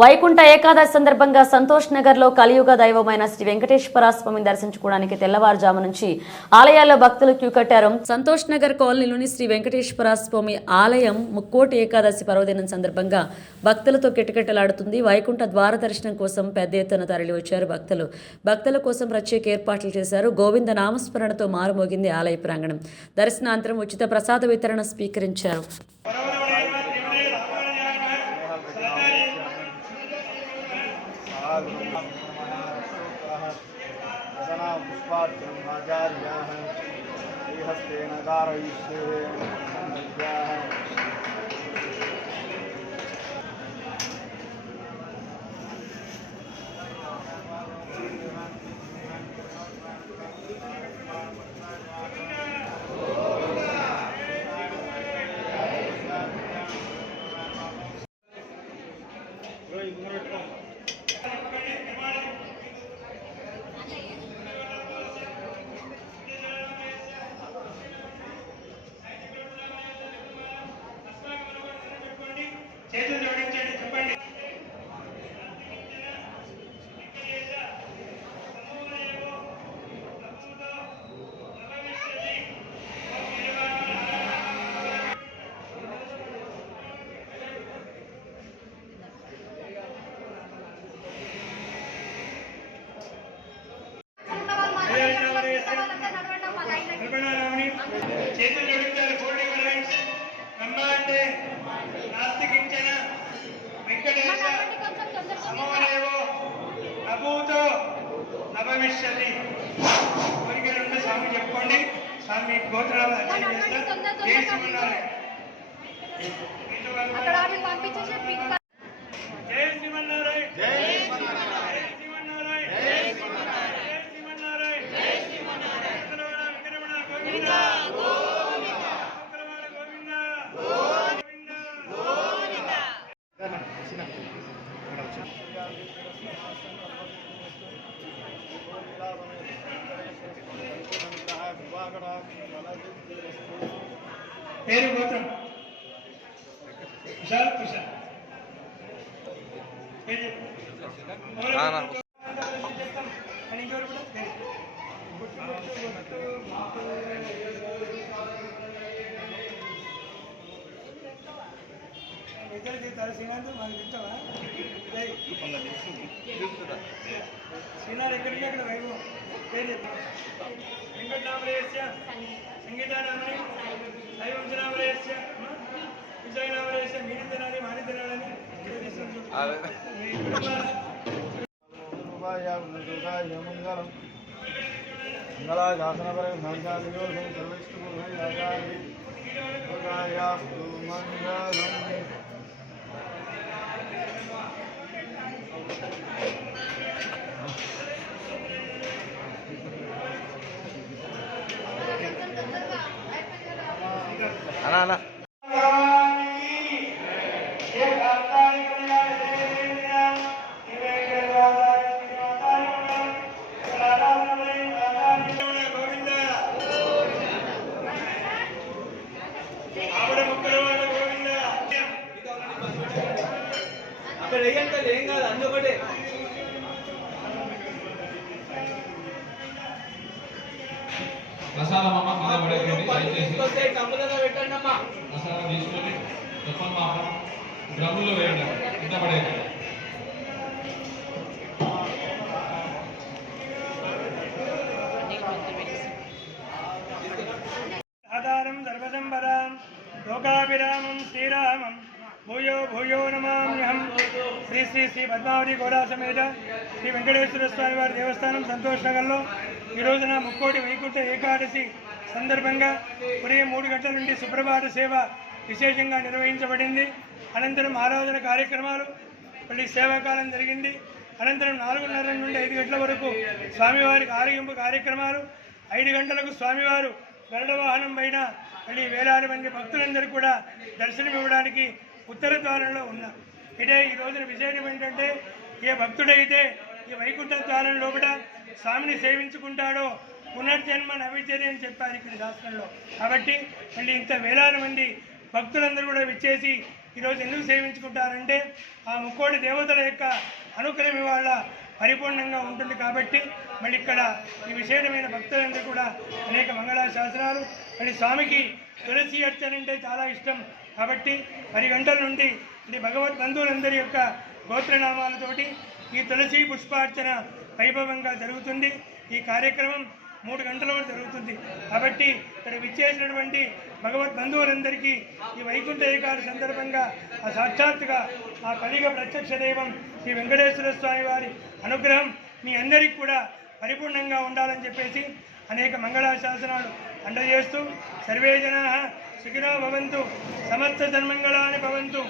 వైకుంఠ ఏకాదశి సందర్భంగా సంతోష్ నగర్లో కలియుగ దైవమైన శ్రీ వెంకటేశ్వర స్వామిని దర్శించుకోవడానికి తెల్లవారుజాము నుంచి ఆలయాల్లో భక్తులు క్యూ కట్టారు. సంతోష్ నగర్ కాలనీలోని శ్రీ వెంకటేశ్వర స్వామి ఆలయం ముక్కోటి ఏకాదశి పర్వదినం సందర్భంగా భక్తులతో కిటకిటలాడుతుంది. వైకుంఠ ద్వార దర్శనం కోసం పెద్ద ఎత్తున తరలి వచ్చారు భక్తులు. భక్తుల కోసం ప్రత్యేక ఏర్పాట్లు చేశారు. గోవింద నామస్మరణతో మారుమోగింది ఆలయ ప్రాంగణం. దర్శనాంతరం ఉచిత ప్రసాద వితరణ స్వీకరించారు. वदना पुष्पाद्रह्माचार्याः हस्ते नारयिष्य నభవిష్యతి కోరికలు ఉంటే స్వామి చెప్పుకోండి స్వామి గోత్రాలు అర్చన చేస్తా జై శ్రీమన్నారాయణ జై శ్రీమన్నారాయణ జై శ్రీమన్నారాయణ జై శ్రీమన్నారాయణ జై శ్రీమన్నారాయణ శంకరవాడ వెంకటరమణ గోవింద శంకరవాడ గోవింద గోవింద పేరు గోత్రం కుశాల్ కుశాల్ పేరు చెప్పు. ఎవరు? చెప్తాం. కానీ ఇంకెవరు కూడా? పేరు. గుట్టు, గుట్టు, గుట్టు, గుట్టు. ఇద్దరు చెప్తారు శ్రీనాథ్ మాకు జై. శ్రీనాథ్ ఎక్కడికి అక్కడ వైభవం? పేరు చెప్పు. వెంకటనామరేశ్య సంగీతానామని దైవంశనామరేశ్య విజయనామరేశ్య మీరు తినాలి మాని తినాలని మీ కుటుంబాల దుర్గాయ మంగళం మంగళాశాసనపరే మంగళాదియోగం సర్వైష్ణుభూయాచారి దుర్గాయాస్తు మంగళం అనా అనా. అక్కడ వేయండి ఏం కాదు అన్ని ఒకటే ప్రసాదం అమ్మ కింద పడేయండి దయచేసి చెప్పండి మాత్రం డ్రమ్ములో వేయండి. కింద పడేయండి. ఆధారం సర్వసంపదాం లోకాభిరామం శ్రీరామం. భూయో భూయో నమామ్యహం శ్రీ శ్రీ శ్రీ పద్మావతి గోడా సమేత శ్రీ వెంకటేశ్వర స్వామి వారి దేవస్థానం సంతోష్ నగర్లో ఈ రోజున ముక్కోటి వైకుంఠ ఏకాదశి సందర్భంగా ఉదయం మూడు గంటల నుండి సుప్రభాత సేవ విశేషంగా నిర్వహించబడింది. అనంతరం ఆరాధన కార్యక్రమాలు మళ్ళీ సేవాకాలం జరిగింది. అనంతరం నాలుగున్నర నుండి ఐదు గంటల వరకు స్వామివారికి ఆరగింపు కార్యక్రమాలు ఐదు గంటలకు స్వామివారు గరుడ వాహనం పైన మళ్ళీ వేలాది మంది భక్తులందరూ కూడా దర్శనం ఇవ్వడానికి ఉత్తర ద్వారంలో ఉన్నారు. ఇదే ఈ రోజున విశేషం ఏంటంటే ఏ భక్తుడైతే ఈ వైకుంఠ ద్వారం లోపల స్వామిని సేవించుకుంటాడో పునర్జన్మ నవిచర్య అని చెప్పారు ఇక్కడ శాస్త్రంలో. కాబట్టి మళ్ళీ ఇంత వేలాది మంది భక్తులందరూ కూడా విచ్చేసి ఈరోజు ఎందుకు సేవించుకుంటారంటే ఆ ముక్కోటి దేవతల యొక్క అనుగ్రహం ఇవాళ పరిపూర్ణంగా ఉంటుంది కాబట్టి మళ్ళీ ఇక్కడ ఈ విశేషమైన భక్తులందరూ కూడా అనేక మంగళ శాసనాలు మళ్ళీ స్వామికి తులసి అర్చన అంటే చాలా ఇష్టం కాబట్టి పది గంటల నుండి ఇది భగవద్ బంధువులందరి యొక్క గోత్రనామాలతోటి ఈ తులసి పుష్పార్చన వైభవంగా జరుగుతుంది. ఈ కార్యక్రమం మూడు గంటల వరకు జరుగుతుంది. కాబట్టి ఇక్కడ విచ్చేసినటువంటి భగవద్ బంధువులందరికీ ఈ వైకుంఠ ఏకాదశి సందర్భంగా ఆ సాక్షాత్తుగా ఆ కలిగ ప్రత్యక్ష దైవం శ్రీ వెంకటేశ్వర స్వామి వారి అనుగ్రహం మీ అందరికీ కూడా పరిపూర్ణంగా ఉండాలని చెప్పేసి అనేక మంగళాశాసనాలు అందజేస్తూ సర్వే జనా సుఖినో భవంతు సమస్త సన్మంగళాని భవంతు.